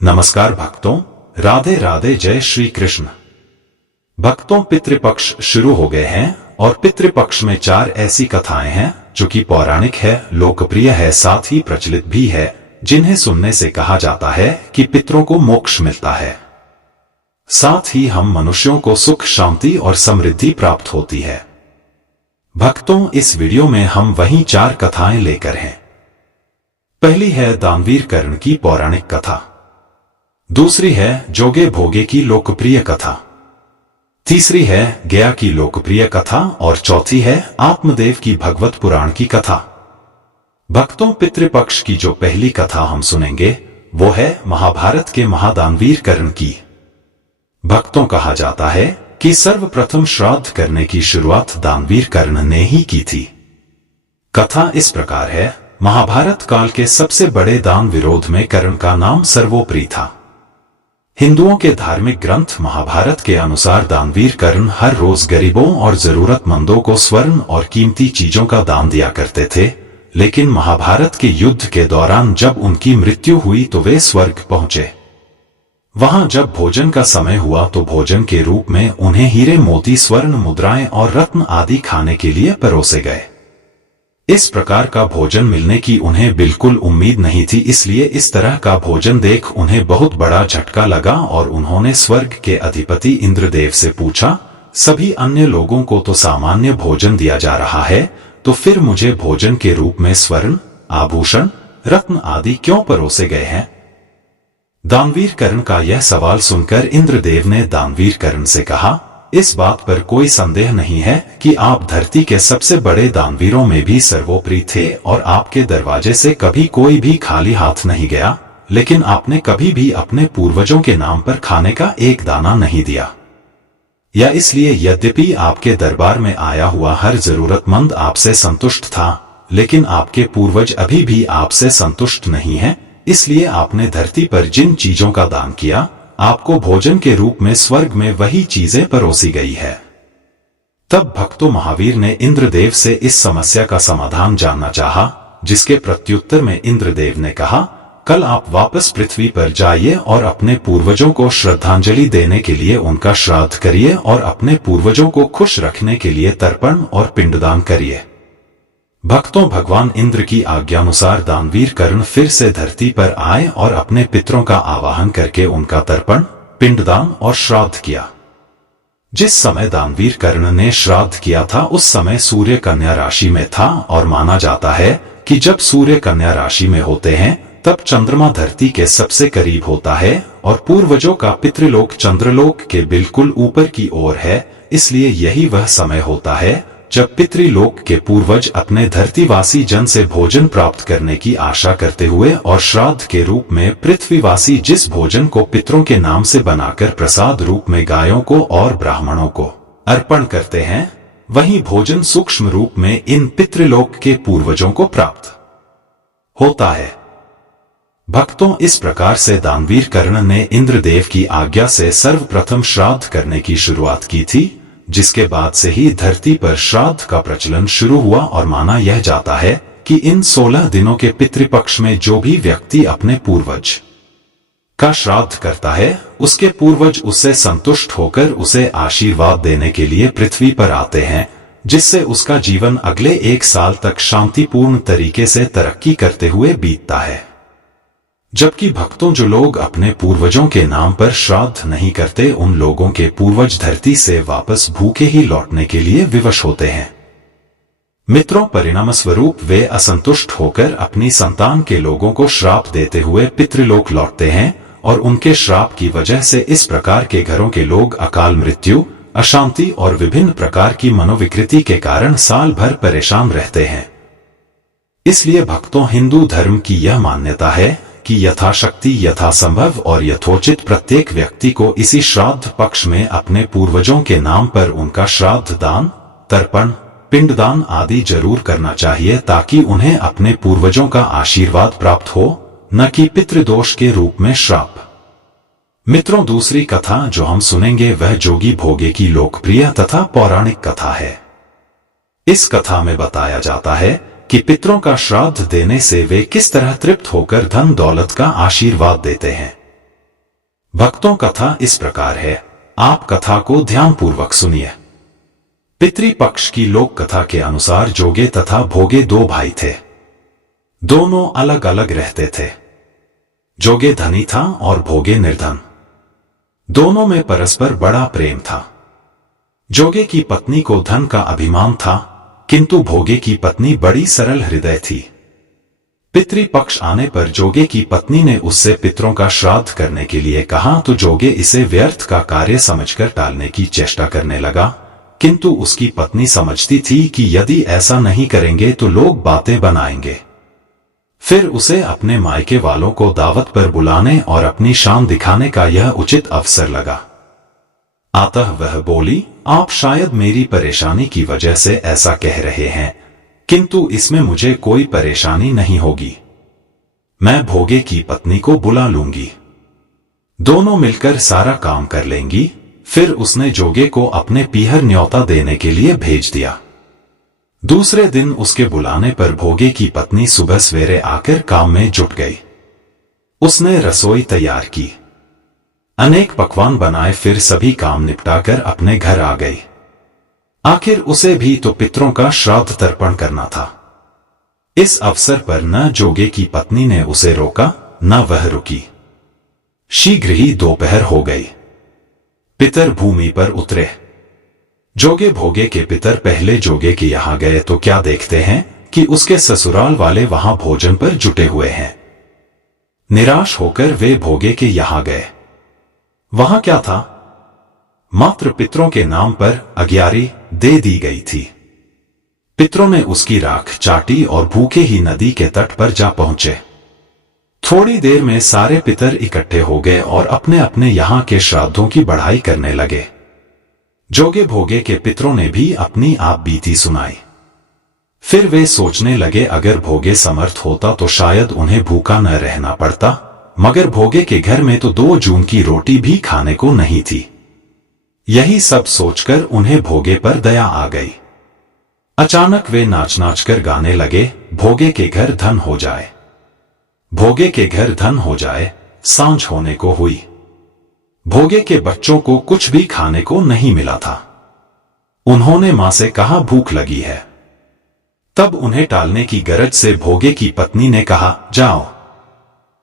नमस्कार भक्तों, राधे राधे, जय श्री कृष्ण। भक्तों, पितृपक्ष शुरू हो गए हैं और पितृपक्ष में 4 ऐसी कथाएं हैं जो कि पौराणिक है, लोकप्रिय है, साथ ही प्रचलित भी है, जिन्हें सुनने से कहा जाता है कि पितरों को मोक्ष मिलता है। साथ ही हम मनुष्यों को सुख, शांति और समृद्धि प्राप्त होती है। भक्तों, इस वीडियो में हम वही 4 कथाएं लेकर हैं। पहली है दानवीर कर्ण की पौराणिक कथा। दूसरी है जोगे भोगे की लोकप्रिय कथा। तीसरी है गया की लोकप्रिय कथा और चौथी है आत्मदेव की भगवत पुराण की कथा। भक्तों, पितृपक्ष की जो पहली कथा हम सुनेंगे वो है महाभारत के महादानवीर कर्ण की। भक्तों, कहा जाता है कि सर्वप्रथम श्राद्ध करने की शुरुआत दानवीर कर्ण ने ही की थी। कथा इस प्रकार है। महाभारत काल के सबसे बड़े दान विरोध में कर्ण का नाम सर्वोपरि था। हिंदुओं के धार्मिक ग्रंथ महाभारत के अनुसार दानवीर कर्ण हर रोज गरीबों और जरूरतमंदों को स्वर्ण और कीमती चीजों का दान दिया करते थे, लेकिन महाभारत के युद्ध के दौरान जब उनकी मृत्यु हुई तो वे स्वर्ग पहुंचे। वहां जब भोजन का समय हुआ तो भोजन के रूप में उन्हें हीरे, मोती, स्वर्ण मुद्राएं और रत्न आदि खाने के लिए परोसे गए। इस प्रकार का भोजन मिलने की उन्हें बिल्कुल उम्मीद नहीं थी, इसलिए इस तरह का भोजन देख उन्हें बहुत बड़ा झटका लगा और उन्होंने स्वर्ग के अधिपति इंद्रदेव से पूछा, सभी अन्य लोगों को तो सामान्य भोजन दिया जा रहा है, तो फिर मुझे भोजन के रूप में स्वर्ण, आभूषण, रत्न आदि क्यों परोसे गए हैं? दानवीर कर्ण का यह सवाल सुनकर इंद्रदेव ने दानवीर कर्ण से कहा, इस बात पर कोई संदेह नहीं है कि आप धरती के सबसे बड़े दानवीरों में भी सर्वोपरि थे और आपके दरवाजे से कभी कोई भी खाली हाथ नहीं गया, लेकिन आपने कभी भी अपने पूर्वजों के नाम पर खाने का एक दाना नहीं दिया। या इसलिए यद्यपि आपके दरबार में आया हुआ हर जरूरतमंद आपसे संतुष्ट था, लेकिन आपके पूर्वज अभी भी आपसे संतुष्ट नहीं हैं, इसलिए आपने धरती पर जिन चीजों का दान किया, आपको भोजन के रूप में स्वर्ग में वही चीजें परोसी गई है। तब भक्तों, महावीर ने इंद्रदेव से इस समस्या का समाधान जानना चाहा, जिसके प्रत्युत्तर में इंद्रदेव ने कहा, कल आप वापस पृथ्वी पर जाइए और अपने पूर्वजों को श्रद्धांजलि देने के लिए उनका श्राद्ध करिए और अपने पूर्वजों को खुश रखने के लिए तर्पण और पिंडदान करिए। भक्तों, भगवान इंद्र की आज्ञानुसार दानवीर कर्ण फिर से धरती पर आए और अपने पितरों का आवाहन करके उनका तर्पण, पिंडदान और श्राद्ध किया। जिस समय दानवीर कर्ण ने श्राद्ध किया था उस समय सूर्य कन्या राशि में था और माना जाता है कि जब सूर्य कन्या राशि में होते हैं तब चंद्रमा धरती के सबसे करीब होता है और पूर्वजों का पितृलोक चंद्रलोक के बिल्कुल ऊपर की ओर है, इसलिए यही वह समय होता है जब पितृलोक के पूर्वज अपने धरतीवासी जन से भोजन प्राप्त करने की आशा करते हुए और श्राद्ध के रूप में पृथ्वीवासी जिस भोजन को पितरों के नाम से बनाकर प्रसाद रूप में गायों को और ब्राह्मणों को अर्पण करते हैं, वही भोजन सूक्ष्म रूप में इन पितृलोक के पूर्वजों को प्राप्त होता है। भक्तों, इस प्रकार से दानवीर कर्ण ने इंद्रदेव की आज्ञा से सर्वप्रथम श्राद्ध करने की शुरुआत की थी, जिसके बाद से ही धरती पर श्राद्ध का प्रचलन शुरू हुआ और माना यह जाता है कि इन 16 दिनों के पितृपक्ष में जो भी व्यक्ति अपने पूर्वज का श्राद्ध करता है, उसके पूर्वज उससे संतुष्ट होकर उसे आशीर्वाद देने के लिए पृथ्वी पर आते हैं, जिससे उसका जीवन अगले 1 साल तक शांतिपूर्ण तरीके से तरक्की करते हुए बीतता है। जबकि भक्तों, जो लोग अपने पूर्वजों के नाम पर श्राद्ध नहीं करते, उन लोगों के पूर्वज धरती से वापस भूखे ही लौटने के लिए विवश होते हैं। मित्रों, परिणाम स्वरूप वे असंतुष्ट होकर अपनी संतान के लोगों को श्राप देते हुए पितृलोक लौटते हैं और उनके श्राप की वजह से इस प्रकार के घरों के लोग अकाल मृत्यु, अशांति और विभिन्न प्रकार की मनोविकृति के कारण साल भर परेशान रहते हैं। इसलिए भक्तों, हिंदू धर्म की यह मान्यता है कि यथाशक्ति, यथासंभव और यथोचित प्रत्येक व्यक्ति को इसी श्राद्ध पक्ष में अपने पूर्वजों के नाम पर उनका श्राद्ध दान, तर्पण, पिंडदान आदि जरूर करना चाहिए, ताकि उन्हें अपने पूर्वजों का आशीर्वाद प्राप्त हो, न कि पितृदोष के रूप में श्राप। मित्रों, दूसरी कथा जो हम सुनेंगे वह जोगी भोगे की लोकप्रिय तथा पौराणिक कथा है। इस कथा में बताया जाता है कि पितरों का श्राद्ध देने से वे किस तरह तृप्त होकर धन दौलत का आशीर्वाद देते हैं। भक्तों, कथा इस प्रकार है, आप कथा को ध्यानपूर्वक सुनिए। पितृपक्ष की लोक कथा के अनुसार जोगे तथा भोगे दो भाई थे। दोनों अलग अलग रहते थे। जोगे धनी था और भोगे निर्धन। दोनों में परस्पर बड़ा प्रेम था। जोगे की पत्नी को धन का अभिमान था, किंतु भोगे की पत्नी बड़ी सरल हृदय थी। पितृपक्ष आने पर जोगे की पत्नी ने उससे पितरों का श्राद्ध करने के लिए कहा, तो जोगे इसे व्यर्थ का कार्य समझकर टालने की चेष्टा करने लगा, किंतु उसकी पत्नी समझती थी कि यदि ऐसा नहीं करेंगे तो लोग बातें बनाएंगे। फिर उसे अपने मायके वालों को दावत पर बुलाने और अपनी शान दिखाने का यह उचित अवसर लगा। अतः वह बोली, आप शायद मेरी परेशानी की वजह से ऐसा कह रहे हैं, किंतु इसमें मुझे कोई परेशानी नहीं होगी। मैं भोगे की पत्नी को बुला लूंगी, दोनों मिलकर सारा काम कर लेंगी। फिर उसने जोगे को अपने पीहर न्योता देने के लिए भेज दिया। दूसरे दिन उसके बुलाने पर भोगे की पत्नी सुबह सवेरे आकर काम में जुट गई। उसने रसोई तैयार की, अनेक पकवान बनाए, फिर सभी काम निपटाकर अपने घर आ गई। आखिर उसे भी तो पितरों का श्राद्ध तर्पण करना था। इस अवसर पर न जोगे की पत्नी ने उसे रोका, न वह रुकी। शीघ्र ही दोपहर हो गई। पितर भूमि पर उतरे। जोगे भोगे के पितर पहले जोगे के यहां गए तो क्या देखते हैं कि उसके ससुराल वाले वहां भोजन पर जुटे हुए हैं। निराश होकर वे भोगे के यहां गए। वहां क्या था? मात्र पितरों के नाम पर अग्यारी दे दी गई थी। पितरों ने उसकी राख चाटी और भूखे ही नदी के तट पर जा पहुंचे। थोड़ी देर में सारे पितर इकट्ठे हो गए और अपने अपने यहां के श्राद्धों की बढ़ाई करने लगे। जोगे भोगे के पितरों ने भी अपनी आप बीती सुनाई। फिर वे सोचने लगे, अगर भोगे समर्थ होता तो शायद उन्हें भूखा न रहना पड़ता, मगर भोगे के घर में तो 2 जून की रोटी भी खाने को नहीं थी। यही सब सोचकर उन्हें भोगे पर दया आ गई। अचानक वे नाच नाच कर गाने लगे, भोगे के घर धन हो जाए, भोगे के घर धन हो जाए। सांझ होने को हुई। भोगे के बच्चों को कुछ भी खाने को नहीं मिला था। उन्होंने मां से कहा, भूख लगी है। तब उन्हें टालने की गरज से भोगे की पत्नी ने कहा, जाओ,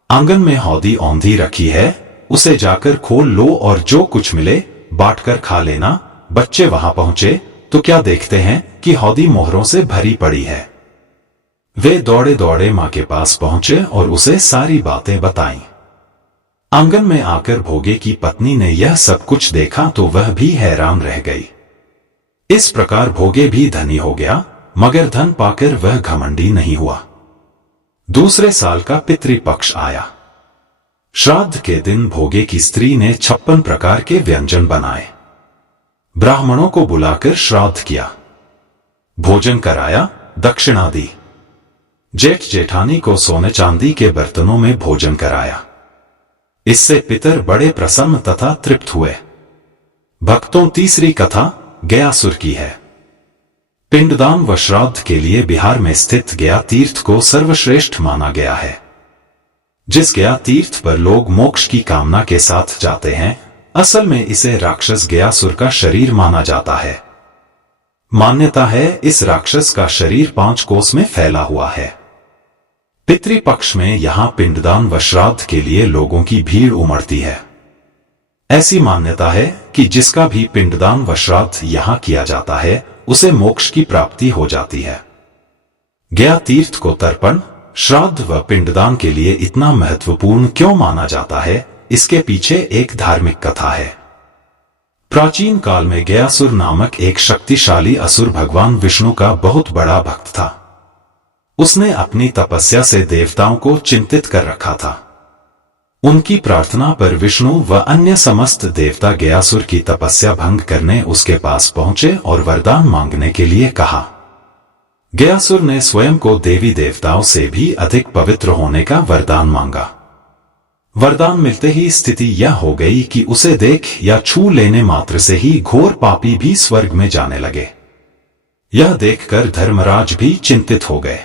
आंगन में हौदी औंधी रखी है, उसे जाकर खोल लो और जो कुछ मिले बांटकर खा लेना। बच्चे वहां पहुंचे तो क्या देखते हैं कि हौदी मोहरों से भरी पड़ी है। वे दौड़े दौड़े मां के पास पहुंचे और उसे सारी बातें बताईं। आंगन में आकर भोगे की पत्नी ने यह सब कुछ देखा तो वह भी हैरान रह गई। इस प्रकार भोगे भी धनी हो गया, मगर धन पाकर वह घमंडी नहीं हुआ। दूसरे साल का पितृपक्ष आया। श्राद्ध के दिन भोगे की स्त्री ने 56 प्रकार के व्यंजन बनाए। ब्राह्मणों को बुलाकर श्राद्ध किया, भोजन कराया, दक्षिणा दी। जेठ जेठानी को सोने चांदी के बर्तनों में भोजन कराया। इससे पितर बड़े प्रसन्न तथा तृप्त हुए। भक्तों, तीसरी कथा गयासुर की है। पिंडदान व श्राद्ध के लिए बिहार में स्थित गया तीर्थ को सर्वश्रेष्ठ माना गया है। जिस गया तीर्थ पर लोग मोक्ष की कामना के साथ जाते हैं, असल में इसे राक्षस गयासुर का शरीर माना जाता है। मान्यता है इस राक्षस का शरीर 5 कोस में फैला हुआ है। पितृपक्ष में यहां पिंडदान व श्राद्ध के लिए लोगों की भीड़ उमड़ती है। ऐसी मान्यता है कि जिसका भी पिंडदान व श्राद्ध यहां किया जाता है, उसे मोक्ष की प्राप्ति हो जाती है। गया तीर्थ को तर्पण, श्राद्ध व पिंडदान के लिए इतना महत्वपूर्ण क्यों माना जाता है, इसके पीछे एक धार्मिक कथा है। प्राचीन काल में गयासुर नामक एक शक्तिशाली असुर भगवान विष्णु का बहुत बड़ा भक्त था। उसने अपनी तपस्या से देवताओं को चिंतित कर रखा था। उनकी प्रार्थना पर विष्णु व अन्य समस्त देवता गयासुर की तपस्या भंग करने उसके पास पहुंचे और वरदान मांगने के लिए कहा। गयासुर ने स्वयं को देवी देवताओं से भी अधिक पवित्र होने का वरदान मांगा। वरदान मिलते ही स्थिति यह हो गई कि उसे देख या छू लेने मात्र से ही घोर पापी भी स्वर्ग में जाने लगे। यह देखकर धर्मराज भी चिंतित हो गए।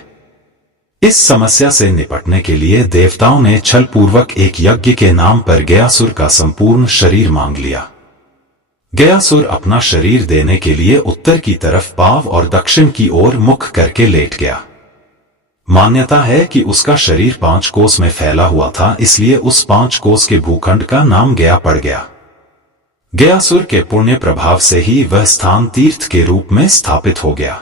इस समस्या से निपटने के लिए देवताओं ने छल पूर्वक एक यज्ञ के नाम पर गयासुर का संपूर्ण शरीर मांग लिया। गयासुर अपना शरीर देने के लिए उत्तर की तरफ पांव और दक्षिण की ओर मुख करके लेट गया। मान्यता है कि उसका शरीर 5 कोस में फैला हुआ था, इसलिए उस 5 कोस के भूखंड का नाम गया पड़ गया। गयासुर के पुण्य प्रभाव से ही वह स्थान तीर्थ के रूप में स्थापित हो गया।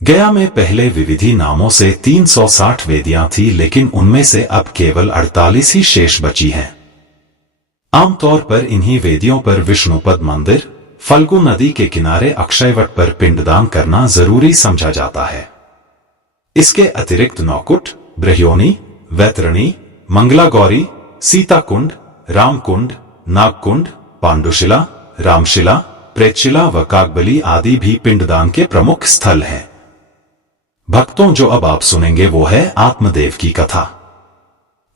गया में पहले विविधि नामों से 360 वेदियां थी, लेकिन उनमें से अब केवल 48 ही शेष बची हैं। आमतौर पर इन्हीं वेदियों पर विष्णुपद मंदिर, फल्गु नदी के किनारे अक्षयवट पर पिंडदान करना जरूरी समझा जाता है। इसके अतिरिक्त नौकुट, ब्रह्योनी, वैतरणी, मंगलागौरी, सीताकुंड, रामकुंड, नागकुंड, पांडुशिला, रामशिला, प्रेतशिला व काकबली आदि भी पिंडदान के प्रमुख स्थल हैं। भक्तों, जो अब आप सुनेंगे वो है आत्मदेव की कथा।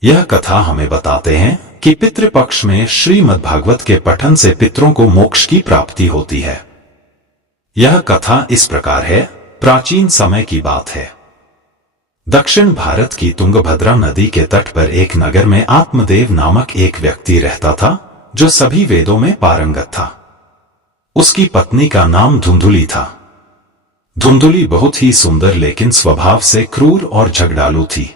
यह कथा हमें बताते हैं कि पितृपक्ष में श्रीमद्भागवत के पठन से पितरों को मोक्ष की प्राप्ति होती है। यह कथा इस प्रकार है। प्राचीन समय की बात है। दक्षिण भारत की तुंगभद्रा नदी के तट पर एक नगर में आत्मदेव नामक एक व्यक्ति रहता था, जो सभी वेदों में पारंगत था। उसकी पत्नी का नाम धुंधुली था। धुंधुली बहुत ही सुंदर लेकिन स्वभाव से क्रूर और झगड़ालू थी।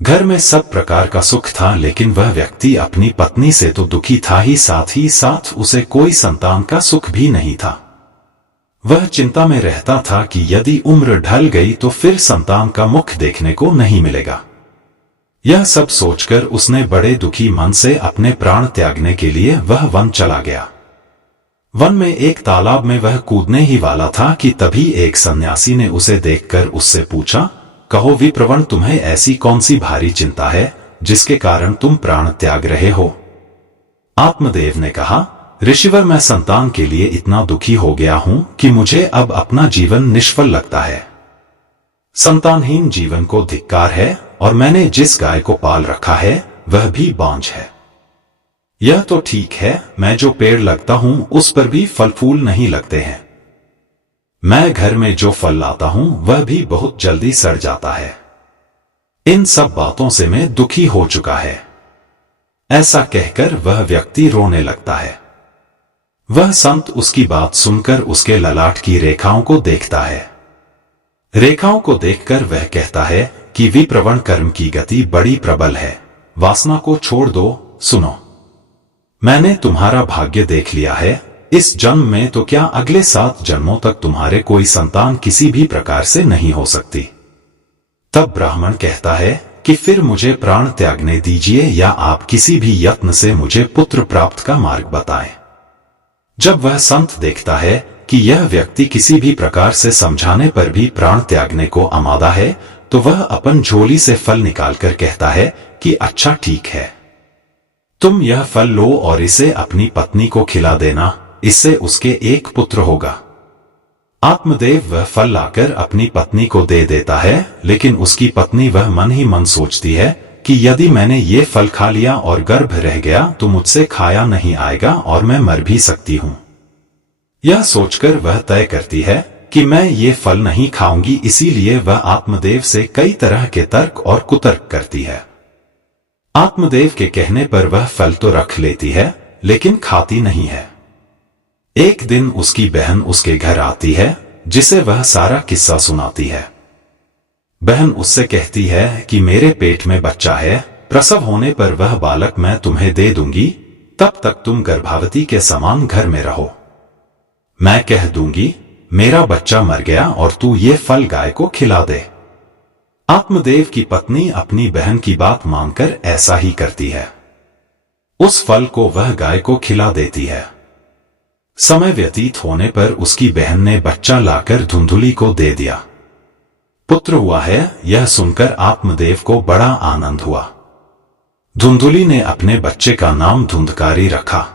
घर में सब प्रकार का सुख था, लेकिन वह व्यक्ति अपनी पत्नी से तो दुखी था ही साथ उसे कोई संतान का सुख भी नहीं था। वह चिंता में रहता था कि यदि उम्र ढल गई तो फिर संतान का मुख देखने को नहीं मिलेगा। यह सब सोचकर उसने बड़े दुखी मन से अपने प्राण त्यागने के लिए वह वन चला गया। वन में एक तालाब में वह कूदने ही वाला था कि तभी एक सन्यासी ने उसे देखकर उससे पूछा, कहो विप्रवन, तुम्हें ऐसी कौन सी भारी चिंता है जिसके कारण तुम प्राण त्याग रहे हो? आत्मदेव ने कहा, ऋषिवर, मैं संतान के लिए इतना दुखी हो गया हूं कि मुझे अब अपना जीवन निष्फल लगता है। संतानहीन जीवन को धिक्कार है, और मैंने जिस गाय को पाल रखा है वह भी बांझ है। यह तो ठीक है, मैं जो पेड़ लगता हूं उस पर भी फल फूल नहीं लगते हैं। मैं घर में जो फल लाता हूं वह भी बहुत जल्दी सड़ जाता है। इन सब बातों से मैं दुखी हो चुका है। ऐसा कहकर वह व्यक्ति रोने लगता है। वह संत उसकी बात सुनकर उसके ललाट की रेखाओं को देखता है। रेखाओं को देखकर वह कहता है कि विप्रवण, कर्म की गति बड़ी प्रबल है, वासना को छोड़ दो। सुनो, मैंने तुम्हारा भाग्य देख लिया है। इस जन्म में तो क्या अगले 7 जन्मों तक तुम्हारे कोई संतान किसी भी प्रकार से नहीं हो सकती। तब ब्राह्मण कहता है कि फिर मुझे प्राण त्यागने दीजिए, या आप किसी भी यत्न से मुझे पुत्र प्राप्त का मार्ग बताएं। जब वह संत देखता है कि यह व्यक्ति किसी भी प्रकार से समझाने पर भी प्राण त्यागने को आमादा है, तो वह अपन झोली से फल निकालकर कहता है कि अच्छा ठीक है, तुम यह फल लो और इसे अपनी पत्नी को खिला देना, इससे उसके एक पुत्र होगा। आत्मदेव वह फल लाकर अपनी पत्नी को दे देता है, लेकिन उसकी पत्नी वह मन ही मन सोचती है कि यदि मैंने ये फल खा लिया और गर्भ रह गया तो मुझसे खाया नहीं आएगा और मैं मर भी सकती हूं। यह सोचकर वह तय करती है कि मैं ये फल नहीं खाऊंगी, इसीलिए वह आत्मदेव से कई तरह के तर्क और कुतर्क करती है। आत्मदेव के कहने पर वह फल तो रख लेती है, लेकिन खाती नहीं है। एक दिन उसकी बहन उसके घर आती है, जिसे वह सारा किस्सा सुनाती है। बहन उससे कहती है कि मेरे पेट में बच्चा है, प्रसव होने पर वह बालक मैं तुम्हें दे दूंगी, तब तक तुम गर्भवती के समान घर में रहो। मैं कह दूंगी मेरा बच्चा मर गया और तू ये फल गाय को खिला दे। आत्मदेव की पत्नी अपनी बहन की बात मानकर ऐसा ही करती है। उस फल को वह गाय को खिला देती है। समय व्यतीत होने पर उसकी बहन ने बच्चा लाकर धुंधुली को दे दिया। पुत्र हुआ है, यह सुनकर आत्मदेव को बड़ा आनंद हुआ। धुंधुली ने अपने बच्चे का नाम धुंधकारी रखा।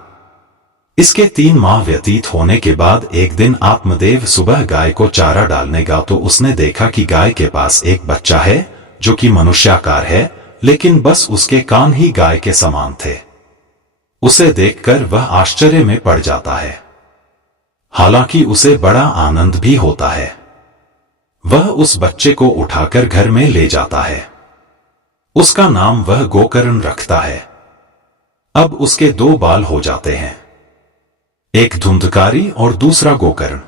इसके 3 माह व्यतीत होने के बाद एक दिन आत्मदेव सुबह गाय को चारा डालने गया तो उसने देखा कि गाय के पास एक बच्चा है जो कि मनुष्याकार है, लेकिन बस उसके कान ही गाय के समान थे। उसे देखकर वह आश्चर्य में पड़ जाता है। हालांकि उसे बड़ा आनंद भी होता है। वह उस बच्चे को उठाकर घर में ले जाता है। उसका नाम वह गोकर्ण रखता है। अब उसके 2 बाल हो जाते हैं, एक धुंधकारी और दूसरा गोकर्ण।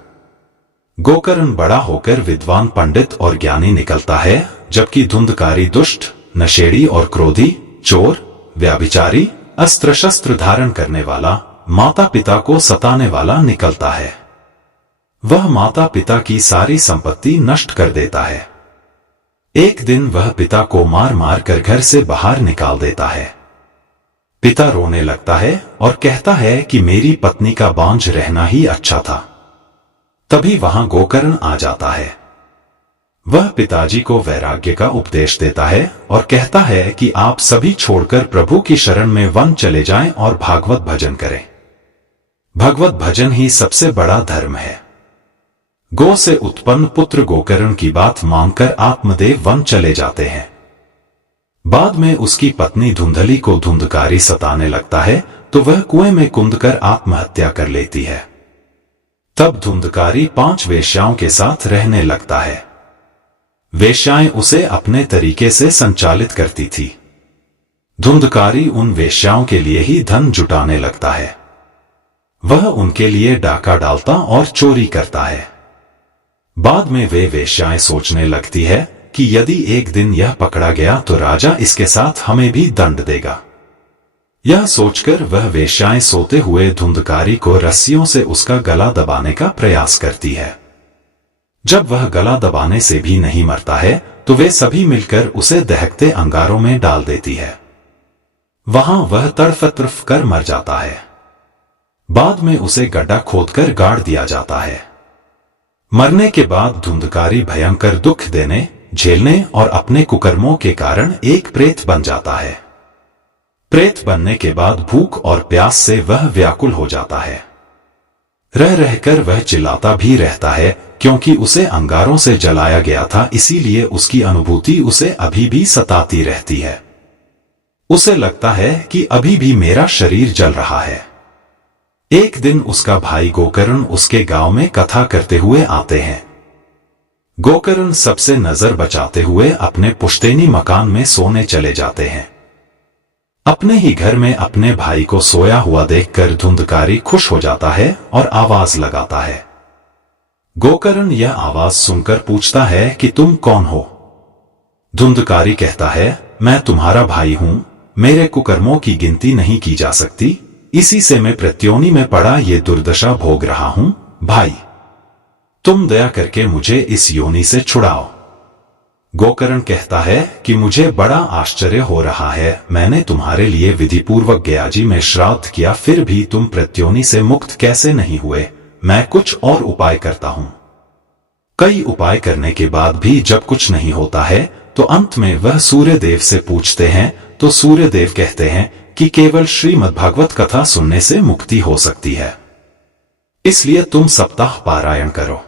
गोकर्ण बड़ा होकर विद्वान, पंडित और ज्ञानी निकलता है, जबकि धुंधकारी दुष्ट, नशेड़ी और क्रोधी, चोर, व्यभिचारी, अस्त्र शस्त्र धारण करने वाला, माता पिता को सताने वाला निकलता है। वह माता पिता की सारी संपत्ति नष्ट कर देता है। एक दिन वह पिता को मार मार कर घर से बाहर निकाल देता है। पिता रोने लगता है और कहता है कि मेरी पत्नी का बांझ रहना ही अच्छा था। तभी वहां गोकर्ण आ जाता है। वह पिताजी को वैराग्य का उपदेश देता है और कहता है कि आप सभी छोड़कर प्रभु की शरण में वन चले जाएं और भागवत भजन करें। भगवत भजन ही सबसे बड़ा धर्म है। गो से उत्पन्न पुत्र गोकर्ण की बात मानकर आत्मदेव वन चले जाते हैं। बाद में उसकी पत्नी धुंधली को धुंधकारी सताने लगता है, तो वह कुएं में कूदकर आत्महत्या कर लेती है। तब धुंधकारी 5 वेश्याओं के साथ रहने लगता है। वेश्याएं उसे अपने तरीके से संचालित करती थी। धुंधकारी उन वेश्याओं के लिए ही धन जुटाने लगता है। वह उनके लिए डाका डालता और चोरी करता है। बाद में वे वेश्याएं सोचने लगती है कि यदि एक दिन यह पकड़ा गया तो राजा इसके साथ हमें भी दंड देगा। यह सोचकर वह वेश्याएं सोते हुए धुंधकारी को रस्सियों से उसका गला दबाने का प्रयास करती है। जब वह गला दबाने से भी नहीं मरता है तो वे सभी मिलकर उसे दहकते अंगारों में डाल देती है। वहां वह तड़फ तड़फ कर मर जाता है। बाद में उसे गड्ढा खोदकर गाड़ दिया जाता है। मरने के बाद धुंधकारी भयंकर दुख देने, झेलने और अपने कुकर्मों के कारण एक प्रेत बन जाता है। प्रेत बनने के बाद भूख और प्यास से वह व्याकुल हो जाता है। रह रहकर वह चिल्लाता भी रहता है, क्योंकि उसे अंगारों से जलाया गया था, इसीलिए उसकी अनुभूति उसे अभी भी सताती रहती है। उसे लगता है कि अभी भी मेरा शरीर जल रहा है। एक दिन उसका भाई गोकर्ण उसके गांव में कथा करते हुए आते हैं। गोकर्ण सबसे नजर बचाते हुए अपने पुश्तैनी मकान में सोने चले जाते हैं। अपने ही घर में अपने भाई को सोया हुआ देखकर धुंधकारी खुश हो जाता है और आवाज लगाता है। गोकर्ण यह आवाज सुनकर पूछता है कि तुम कौन हो? धुंधकारी कहता है, मैं तुम्हारा भाई हूं, मेरे कुकर्मों की गिनती नहीं की जा सकती, इसी से मैं प्रत्योनी में पड़ा ये दुर्दशा भोग रहा हूं। भाई, तुम दया करके मुझे इस योनि से छुड़ाओ। गोकर्ण कहता है कि मुझे बड़ा आश्चर्य हो रहा है, मैंने तुम्हारे लिए विधिपूर्वक गयाजी में श्राद्ध किया, फिर भी तुम प्रत्योनी से मुक्त कैसे नहीं हुए? मैं कुछ और उपाय करता हूं। कई उपाय करने के बाद भी जब कुछ नहीं होता है तो अंत में वह सूर्यदेव से पूछते हैं, तो सूर्यदेव कहते हैं कि केवल श्रीमद्भागवत कथा सुनने से मुक्ति हो सकती है, इसलिए तुम सप्ताह पारायण करो।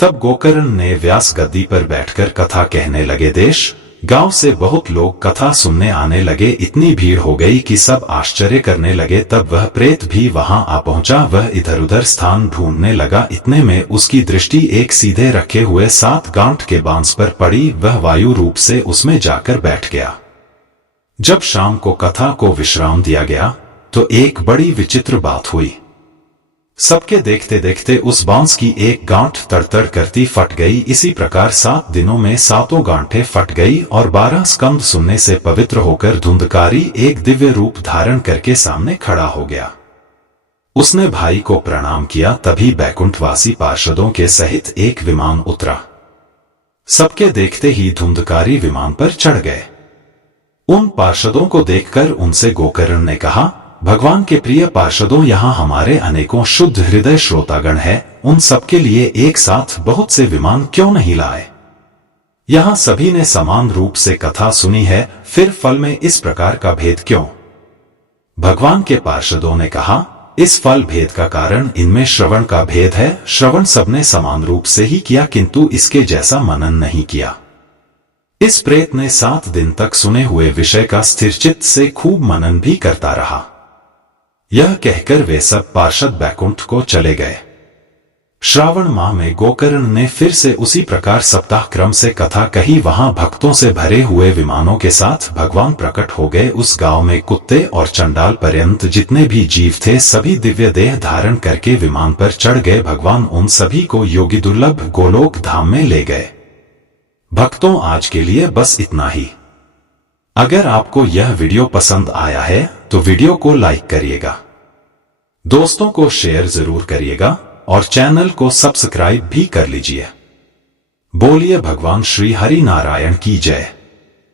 तब गोकर्ण ने व्यास गद्दी पर बैठकर कथा कहने लगे। देश गांव से बहुत लोग कथा सुनने आने लगे। इतनी भीड़ हो गई कि सब आश्चर्य करने लगे। तब वह प्रेत भी वहां आ पहुंचा। वह इधर उधर स्थान ढूंढने लगा। इतने में उसकी दृष्टि एक सीधे रखे हुए 7 गांठ के बांस पर पड़ी। वह वायु रूप से उसमें जाकर बैठ गया। जब शाम को कथा को विश्राम दिया गया तो एक बड़ी विचित्र बात हुई। सबके देखते देखते उस बांस की एक गांठ तड़तड़ करती फट गई। इसी प्रकार 7 दिनों में 7 गांठें फट गई और 12 स्कंद सुनने से पवित्र होकर धुंधकारी एक दिव्य रूप धारण करके सामने खड़ा हो गया। उसने भाई को प्रणाम किया। तभी बैकुंठवासी पार्षदों के सहित एक विमान उतरा। सबके देखते ही धुंधकारी विमान पर चढ़ गए। उन पार्षदों को देखकर उनसे गोकर्ण ने कहा, भगवान के प्रिय पार्षदों, यहाँ हमारे अनेकों शुद्ध हृदय श्रोतागण हैं, उन सबके लिए एक साथ बहुत से विमान क्यों नहीं लाए? यहाँ सभी ने समान रूप से कथा सुनी है, फिर फल में इस प्रकार का भेद क्यों? भगवान के पार्षदों ने कहा, इस फल भेद का कारण इनमें श्रवण का भेद है। श्रवण सबने समान रूप से ही किया, किंतु इसके जैसा मनन नहीं किया। इस प्रेत ने 7 दिन तक सुने हुए विषय का स्थिरचित्त से खूब मनन भी करता रहा। यह कहकर वे सब पार्षद बैकुंठ को चले गए। श्रावण माह में गोकर्ण ने फिर से उसी प्रकार सप्ताह क्रम से कथा कही। वहां भक्तों से भरे हुए विमानों के साथ भगवान प्रकट हो गए। उस गांव में कुत्ते और चंडाल पर्यंत जितने भी जीव थे सभी दिव्य देह धारण करके विमान पर चढ़ गए। भगवान उन सभी को योगी दुर्लभ गोलोक धाम में ले गए। भक्तों, आज के लिए बस इतना ही। अगर आपको यह वीडियो पसंद आया है तो वीडियो को लाइक करिएगा, दोस्तों को शेयर जरूर करिएगा और चैनल को सब्सक्राइब भी कर लीजिए। बोलिए भगवान श्री हरि नारायण की जय।